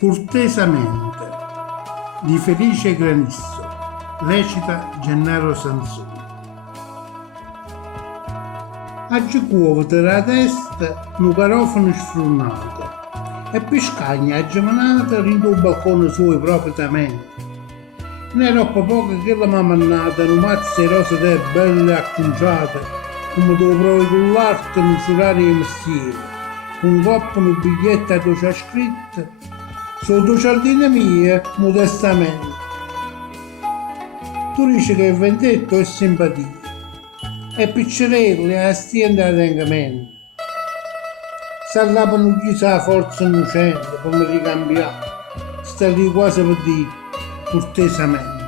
Cortesamente di Felice Granisso, recita Gennaro Sansoni. Oggi cuovo la testa un garofano sfrunato e pescagna a gemanata rindo il balcone suo propriamente. Ne era poco che la mamma nata, un mazzo di rose te belle acconciate, come dovrò con l'arte misurare i mestieri, un coppo, un biglietto dove c'è scritto sotto giardine mie, modestamente. Tu dici che vendetto è simpatia e piccerelli a stiende a tengamento. Sallavano gli sa forza innocente come ricambiare, sta lì quasi per dire cortesamente.